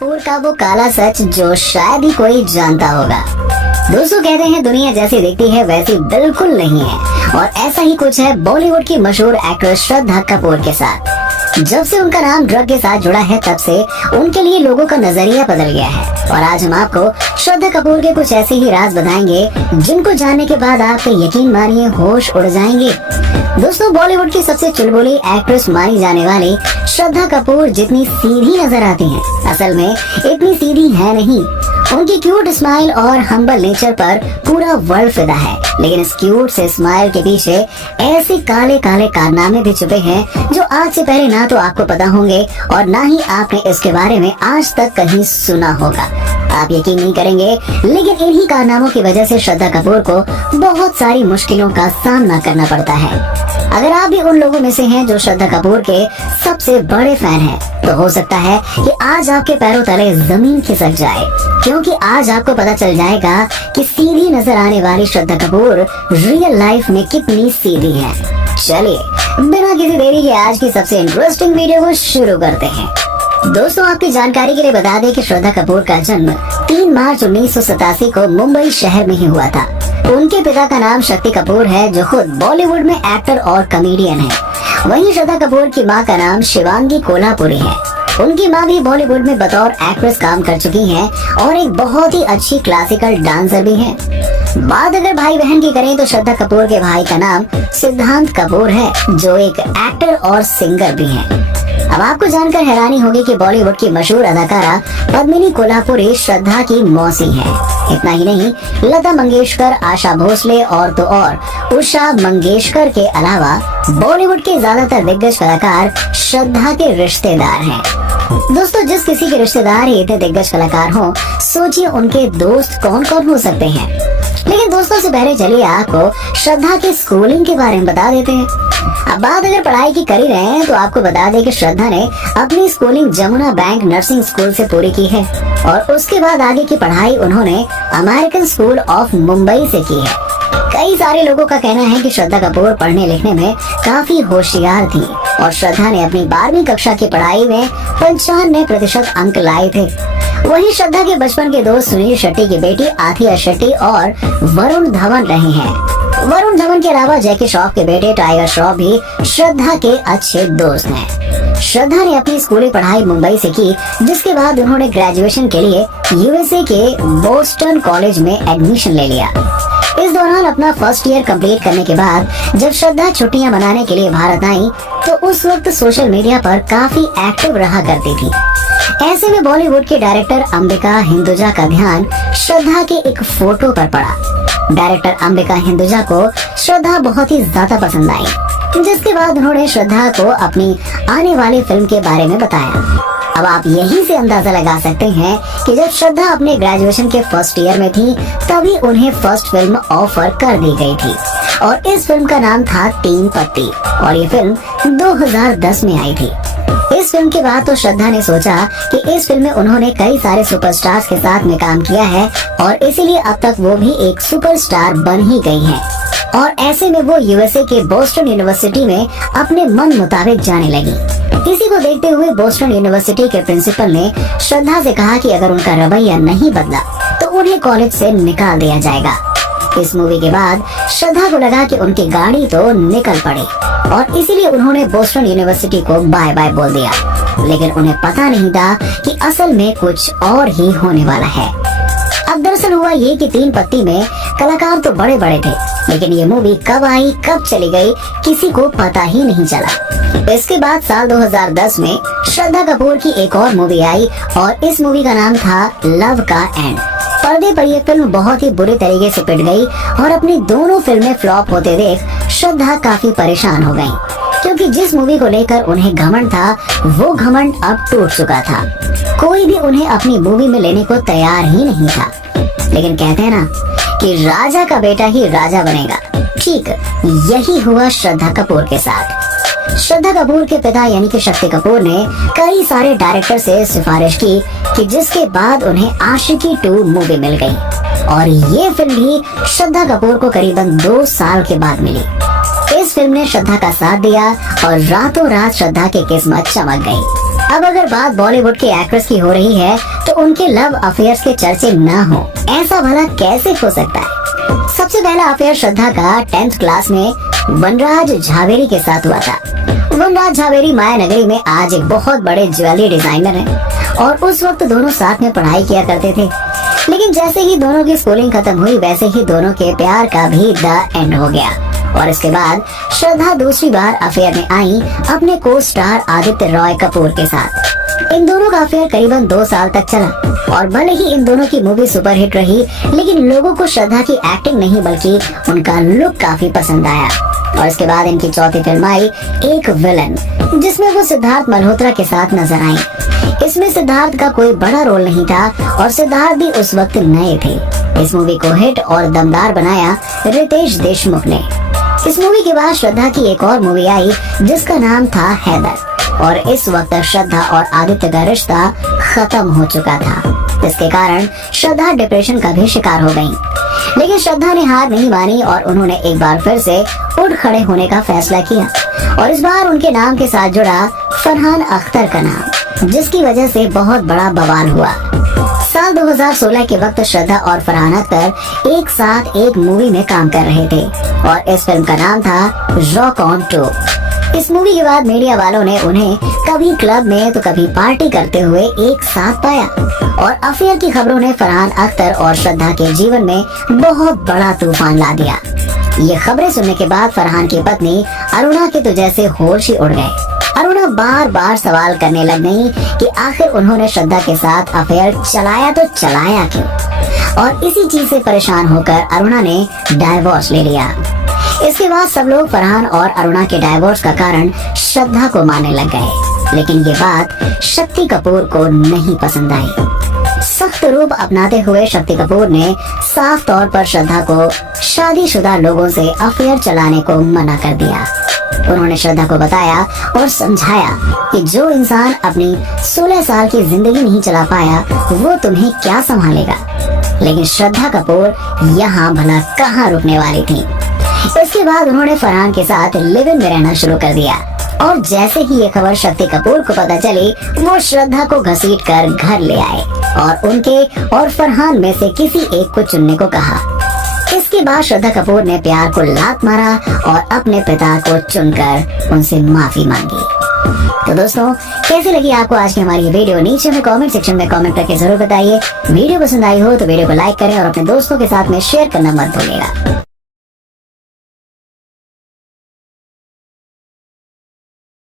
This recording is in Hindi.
कपूर का वो काला सच जो शायद ही कोई जानता होगा। दोस्तों, कहते हैं दुनिया जैसी दिखती है वैसी बिल्कुल नहीं है, और ऐसा ही कुछ है बॉलीवुड की मशहूर एक्ट्रेस श्रद्धा कपूर के साथ। जब से उनका नाम ड्रग के साथ जुड़ा है तब से उनके लिए लोगों का नजरिया बदल गया है। और आज हम आपको श्रद्धा कपूर के कुछ ऐसे ही राज बताएंगे जिनको जानने के बाद आपके यकीन मानिए होश उड़ जाएंगे। दोस्तों, बॉलीवुड की सबसे चुलबुली एक्ट्रेस मानी जाने वाली श्रद्धा कपूर जितनी सीधी नजर आती हैं, असल में इतनी सीधी है नहीं। उनकी क्यूट स्माइल और हम्बल नेचर पर पूरा वर्ल्ड फिदा है, लेकिन इस क्यूट से स्माइल के पीछे ऐसे काले काले कारनामे भी छुपे हैं जो आज से पहले ना तो आपको पता होंगे और ना ही आपने इसके बारे में आज तक कहीं सुना होगा। आप यकीन नहीं करेंगे, लेकिन इन्हीं कारनामों की वजह से श्रद्धा कपूर को बहुत सारी मुश्किलों का सामना करना पड़ता है। अगर आप भी उन लोगों में से हैं जो श्रद्धा कपूर के सबसे बड़े फैन हैं, तो हो सकता है कि आज आपके पैरों तले जमीन खिसक जाए, क्योंकि आज आपको पता चल जाएगा कि सीधी नजर आने वाली श्रद्धा कपूर रियल लाइफ में कितनी सीधी है। चलिए बिना किसी देरी के आज की सबसे इंटरेस्टिंग वीडियो को शुरू करते हैं। दोस्तों, आपकी जानकारी के लिए बता दें कि श्रद्धा कपूर का जन्म 3 मार्च 1987 को मुंबई शहर में ही हुआ था। उनके पिता का नाम शक्ति कपूर है, जो खुद बॉलीवुड में एक्टर और कॉमेडियन है। वहीं श्रद्धा कपूर की मां का नाम शिवांगी कोल्हापुरी है। उनकी मां भी बॉलीवुड में बतौर एक्ट्रेस काम कर चुकी हैं और एक बहुत ही अच्छी क्लासिकल डांसर भी हैं। बात अगर भाई बहन की करें तो श्रद्धा कपूर के भाई का नाम सिद्धांत कपूर है, जो एक एक्टर और सिंगर भी हैं। अब आपको जानकर हैरानी होगी कि बॉलीवुड की मशहूर अदाकारा पद्मिनी कोल्हापुरी श्रद्धा की मौसी है। इतना ही नहीं, लता मंगेशकर, आशा भोसले और तो और उषा मंगेशकर के अलावा बॉलीवुड के ज्यादातर दिग्गज कलाकार श्रद्धा के रिश्तेदार हैं। दोस्तों, जिस किसी के रिश्तेदार ही इतने दिग्गज कलाकार हों, सोचिए उनके दोस्त कौन कौन हो सकते हैं। लेकिन दोस्तों, से पहले चलिए आपको श्रद्धा की स्कूलिंग के बारे में बता देते हैं। अब बात अगर पढ़ाई की कर ही रहे हैं तो आपको बता दें कि श्रद्धा ने अपनी schooling Jamuna bank nursing school से पूरी की है, और उसके बाद आगे की पढ़ाई उन्होंने अमेरिकन स्कूल ऑफ मुंबई से की है। कई सारे लोगों का कहना है कि श्रद्धा कपूर पढ़ने लिखने में काफी होशियार थी, और श्रद्धा ने अपनी 12वीं कक्षा की पढ़ाई में 95% अंक लाए थे। वहीं श्रद्धा के बचपन के दोस्त सुनील शेट्टी की बेटी आथिया शेट्टी और वरुण धवन रहे हैं। वरुण धवन के अलावा जैकी श्रॉफ के बेटे टाइगर श्रॉफ भी श्रद्धा के अच्छे दोस्त हैं। श्रद्धा ने अपनी स्कूली पढ़ाई मुंबई से की, जिसके बाद उन्होंने ग्रेजुएशन के लिए यूएसए के बोस्टन कॉलेज में एडमिशन ले लिया। इस दौरान अपना फर्स्ट ईयर कंप्लीट करने के बाद जब श्रद्धा छुट्टियां मनाने के लिए भारत आई, तो उस वक्त सोशल मीडिया पर काफी एक्टिव रहा करती थी। ऐसे में बॉलीवुड के डायरेक्टर अंबिका हिंदुजा का ध्यान श्रद्धा के एक फोटो पर पड़ा। डायरेक्टर अंबिका हिंदुजा को श्रद्धा बहुत ही ज्यादा पसंद आई, जिसके बाद उन्होंने श्रद्धा को अपनी आने वाली फिल्म के बारे में बताया। अब आप यहीं से अंदाजा लगा सकते हैं कि जब श्रद्धा अपने ग्रेजुएशन के फर्स्ट ईयर में थी, तभी उन्हें फर्स्ट फिल्म ऑफर कर दी गई थी, और इस फिल्म का नाम था 3 पत्ती, और ये फिल्म 2010 में आई थी। इस फिल्म के बाद तो श्रद्धा ने सोचा कि इस फिल्म में उन्होंने कई सारे सुपरस्टार्स के साथ में काम किया है, और इसीलिए अब तक वो भी एक सुपरस्टार बन ही गई हैं। और ऐसे में वो यूएसए के बोस्टन यूनिवर्सिटी में अपने मन मुताबिक जाने लगी। इसी को देखते हुए बोस्टन यूनिवर्सिटी के प्रिंसिपल ने श्रद्धा से कहा कि अगर उनका रवैया नहीं बदला तो उन्हें कॉलेज से निकाल दिया जाएगा। इस मूवी के बाद श्रद्धा को लगा कि उनकी गाड़ी तो निकल पड़े, और इसीलिए उन्होंने बोस्टन यूनिवर्सिटी को बाय बाय बोल दिया। लेकिन उन्हें पता नहीं था कि असल में कुछ और ही होने वाला है। अब दरअसल हुआ ये कि 3 पत्ती में कलाकार तो बड़े बड़े थे, लेकिन ये मूवी कब आई कब चली गई किसी को पता ही नहीं चला। इसके बाद साल 2010 में श्रद्धा कपूर की एक और मूवी आई, और इस मूवी का नाम था लव का एंड। पर्दे पर यह फिल्म बहुत ही बुरी तरीके से पिट गई, और अपनी दोनों फिल्में फ्लॉप होते देख श्रद्धा काफी परेशान हो गयी, क्योंकि जिस मूवी को लेकर उन्हें घमंड था वो घमंड अब टूट चुका था। कोई भी उन्हें अपनी मूवी में लेने को तैयार ही नहीं था। लेकिन कहते हैं ना कि राजा का बेटा ही राजा बनेगा, ठीक यही हुआ श्रद्धा कपूर के साथ। श्रद्धा कपूर के पिता यानी कि शक्ति कपूर ने कई सारे डायरेक्टर से सिफारिश की कि जिसके बाद उन्हें आशिकी 2 मूवी मिल गई, और ये फिल्म भी श्रद्धा कपूर को करीबन 2 साल के बाद मिली। इस फिल्म ने श्रद्धा का साथ दिया और रातों रात श्रद्धा की किस्मत चमक गई। अब अगर बात बॉलीवुड की एक्ट्रेस की हो रही है तो उनके लव अफेयर्स के चर्चे ना हो, ऐसा भला कैसे हो सकता है। सबसे पहला अफेयर श्रद्धा का 10th क्लास में वनराज झावेरी के साथ हुआ था। वनराज झावेरी माया नगरी में आज एक बहुत बड़े ज्वेलरी डिजाइनर हैं और उस वक्त दोनों साथ में पढ़ाई किया करते थे। लेकिन जैसे ही दोनों की स्कूलिंग खत्म हुई वैसे ही दोनों के प्यार का भी द एंड हो गया और इसके बाद श्रद्धा दूसरी बार अफेयर में आई अपने को स्टार आदित्य रॉय कपूर के साथ। इन दोनों का अफेयर करीबन 2 साल तक चला और भले ही इन दोनों की मूवी सुपरहिट रही, लेकिन लोगों को श्रद्धा की एक्टिंग नहीं बल्कि उनका लुक काफी पसंद आया। और इसके बाद इनकी चौथी फिल्म आई एक विलन, जिसमें वो सिद्धार्थ मल्होत्रा के साथ नजर आई। इसमें सिद्धार्थ का कोई बड़ा रोल नहीं था और सिद्धार्थ भी उस वक्त नए थे। इस मूवी को हिट और दमदार बनाया रितेश देशमुख ने। इस मूवी के बाद श्रद्धा की एक और मूवी आई जिसका नाम था हैदर और इस वक्त श्रद्धा और आदित्य का रिश्ता खत्म हो चुका था, जिसके कारण श्रद्धा डिप्रेशन का भी शिकार हो गयी। लेकिन श्रद्धा ने हार नहीं मानी और उन्होंने एक बार फिर से उठ खड़े होने का फैसला किया और इस बार उनके नाम के साथ जुड़ा फरहान अख्तर का नाम, जिसकी वजह से बहुत बड़ा बवाल हुआ। साल 2016 के वक्त श्रद्धा और फरहान अख्तर एक साथ एक मूवी में काम कर रहे थे और इस फिल्म का नाम था रॉक ऑन 2। इस मूवी के बाद मीडिया वालों ने उन्हें कभी क्लब में तो कभी पार्टी करते हुए एक साथ पाया और अफेयर की खबरों ने फरहान अख्तर और श्रद्धा के जीवन में बहुत बड़ा तूफान ला दिया। ये खबरें सुनने के बाद फरहान की पत्नी अरुणा के तो जैसे होश ही उड़ गए। अरुणा बार बार सवाल करने लग गई कि आखिर उन्होंने श्रद्धा के साथ अफेयर चलाया तो चलाया क्यों, और इसी चीज से परेशान होकर अरुणा ने डाइवोर्स ले लिया। इसके बाद सब लोग फरहान और अरुणा के डाइवोर्स का कारण श्रद्धा को मानने लग गए, लेकिन ये बात शक्ति कपूर को नहीं पसंद आई। सख्त रूप अपनाते हुए शक्ति कपूर ने साफ तौर पर श्रद्धा को शादीशुदा लोगों से अफेयर चलाने को मना कर दिया। उन्होंने श्रद्धा को बताया और समझाया कि जो इंसान अपनी 16 साल की जिंदगी नहीं चला पाया वो तुम्हें क्या संभालेगा। लेकिन श्रद्धा कपूर यहाँ भला कहाँ रुकने वाली थी। इसके बाद उन्होंने फरहान के साथ लिव इन में रहना शुरू कर दिया और जैसे ही ये खबर शक्ति कपूर को पता चली वो श्रद्धा को घसीट कर घर ले आए और उनके और फरहान में से किसी एक को चुनने को कहा। इसके बाद श्रद्धा कपूर ने प्यार को लात मारा और अपने पिता को चुनकर उनसे माफी मांगी। तो दोस्तों, कैसी लगी आपको आज की हमारी ये वीडियो? नीचे में कमेंट सेक्शन में कमेंट करके जरूर बताइए। वीडियो पसंद आई हो तो वीडियो को लाइक करें और अपने दोस्तों के साथ में शेयर करना मत भूलिएगा।